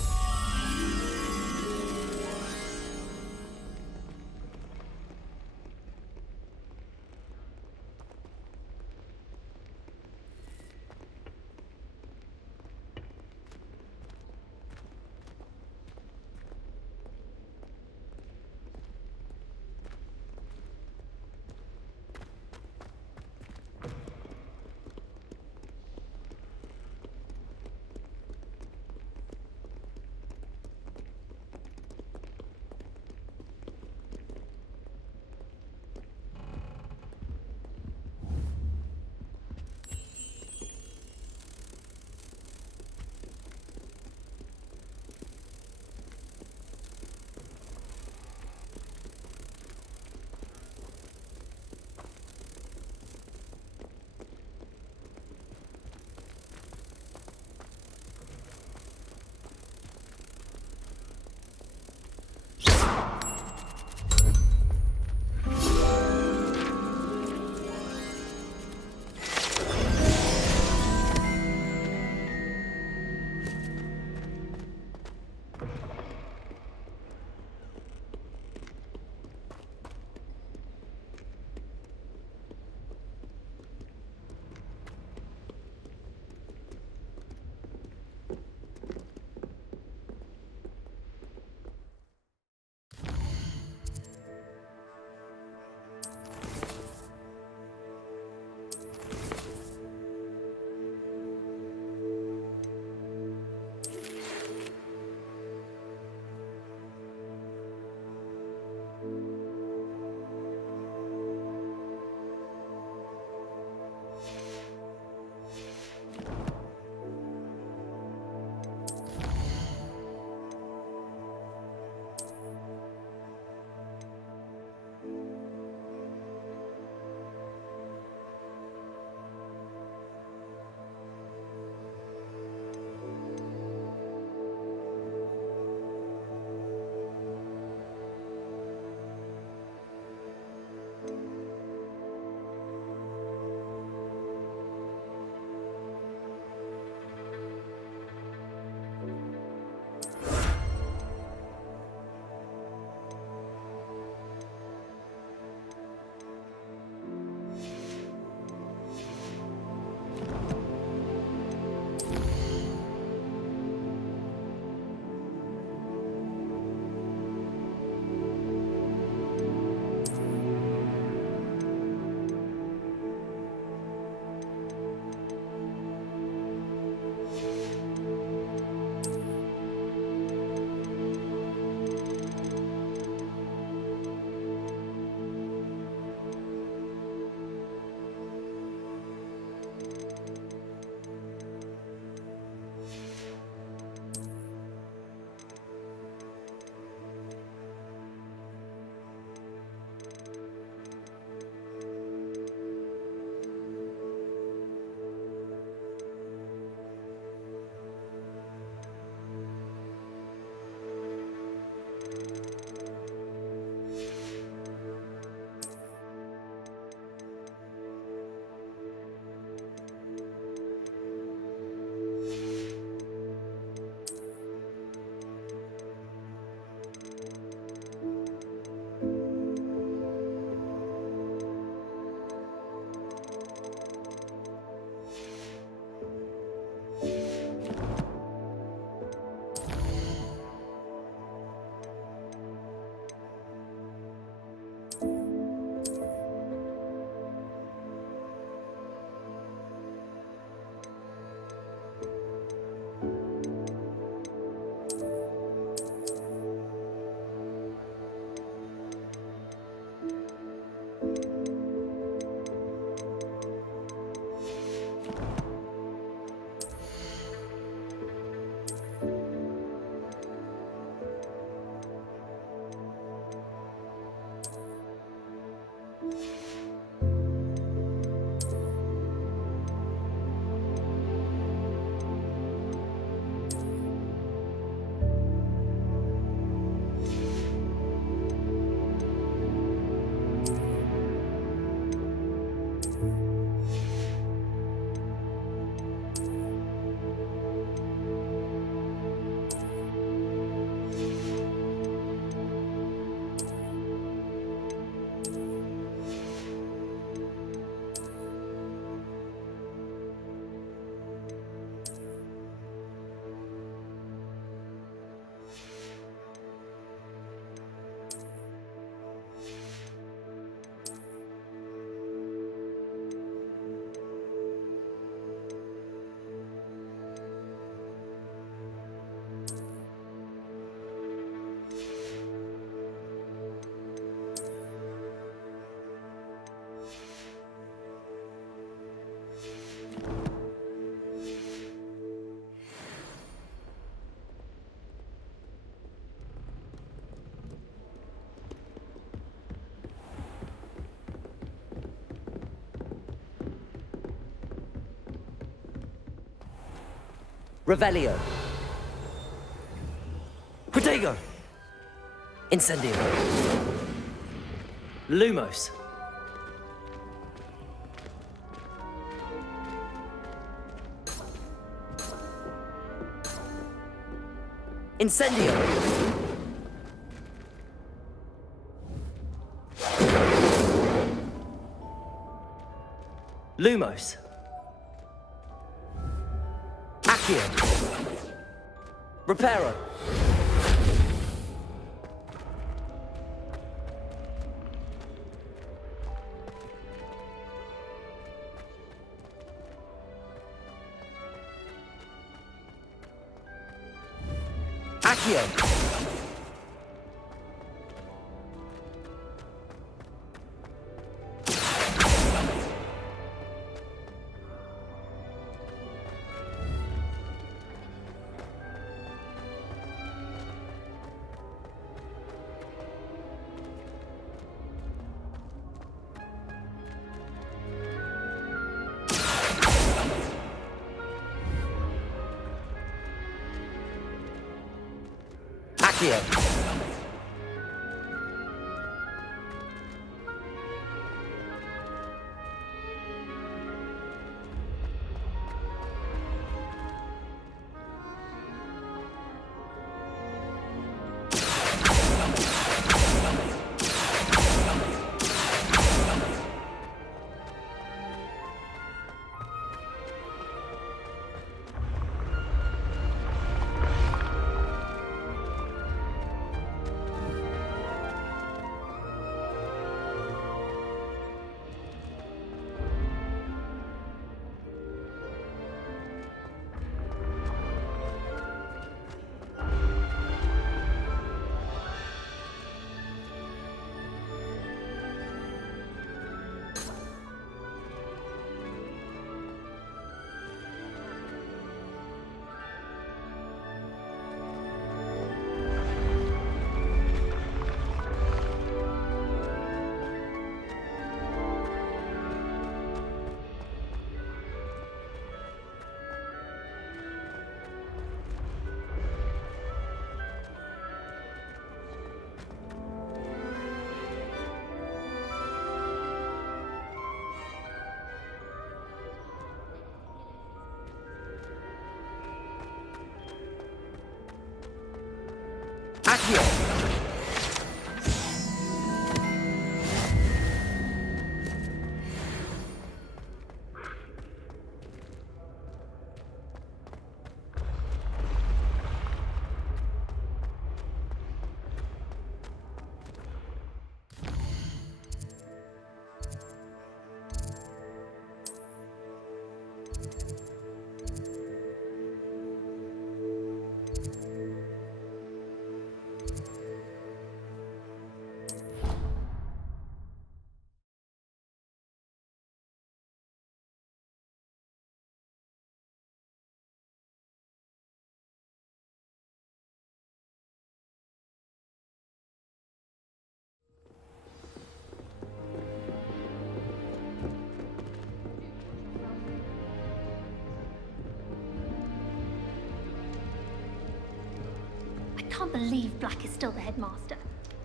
Revelio. Protego. Incendio. Lumos. Incendio. Lumos. Accio. Reparo. Accio. Accio. Accio. I can't believe Black is still the headmaster.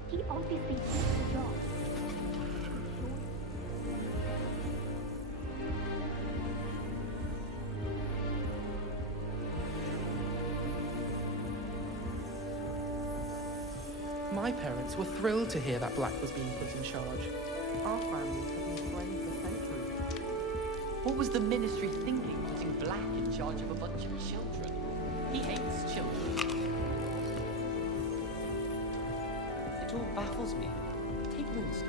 He obviously takes the job. My parents were thrilled to hear that Black was being put in charge. Our families have been friends for centuries. What was the ministry thinking, putting Black in charge of a bunch of children? He hates children. It all baffles me. Take Moonstone.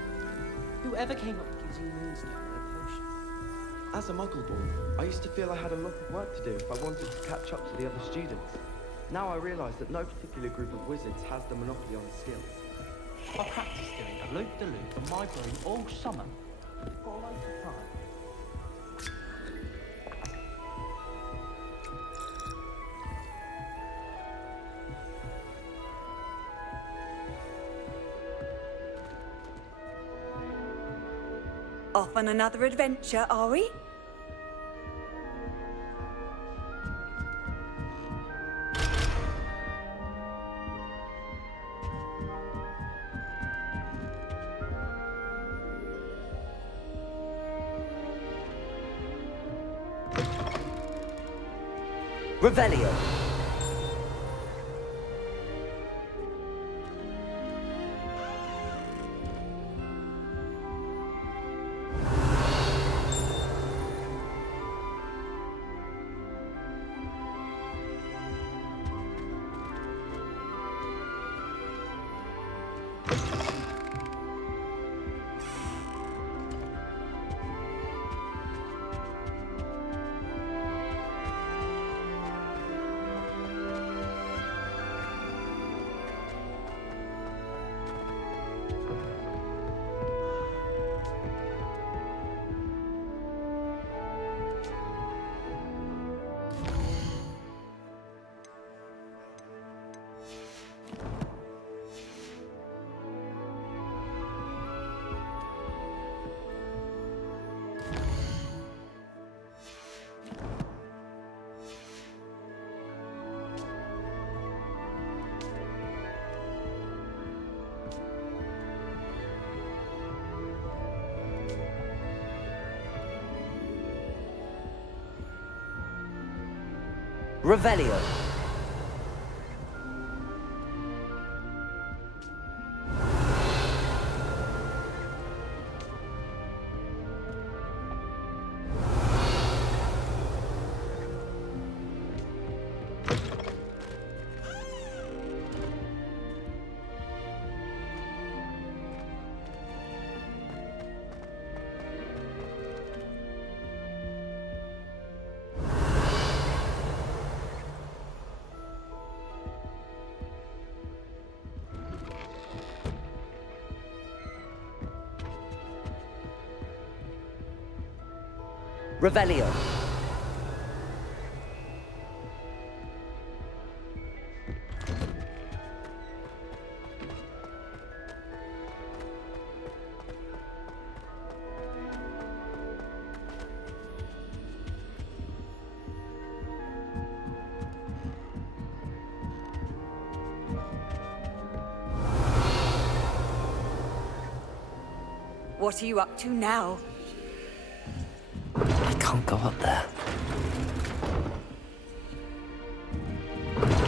Whoever came up with using Moonstone in a potion? As a Muggle boy, I used to feel I had a lot of work to do if I wanted to catch up to the other students. Now I realise that no particular group of wizards has the monopoly on skill. I practiced doing a loop-de-loop on my brain all summer. Got a load of time. Off on another adventure, are we? Revelio. Revelio. Revelio. What are you up to now? I can't go up there.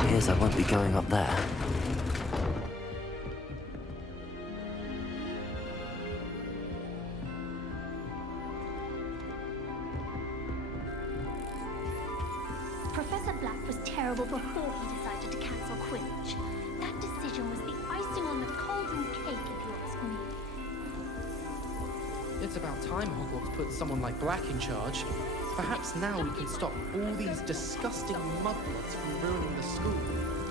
Here's I won't be going up there. Professor Black was terrible before he decided to cancel Quidditch. That decision was the icing on the golden cake, if you ask me. It's about time Hogwarts put someone like Black in charge. Perhaps now we can stop all these disgusting muggles from ruining the school.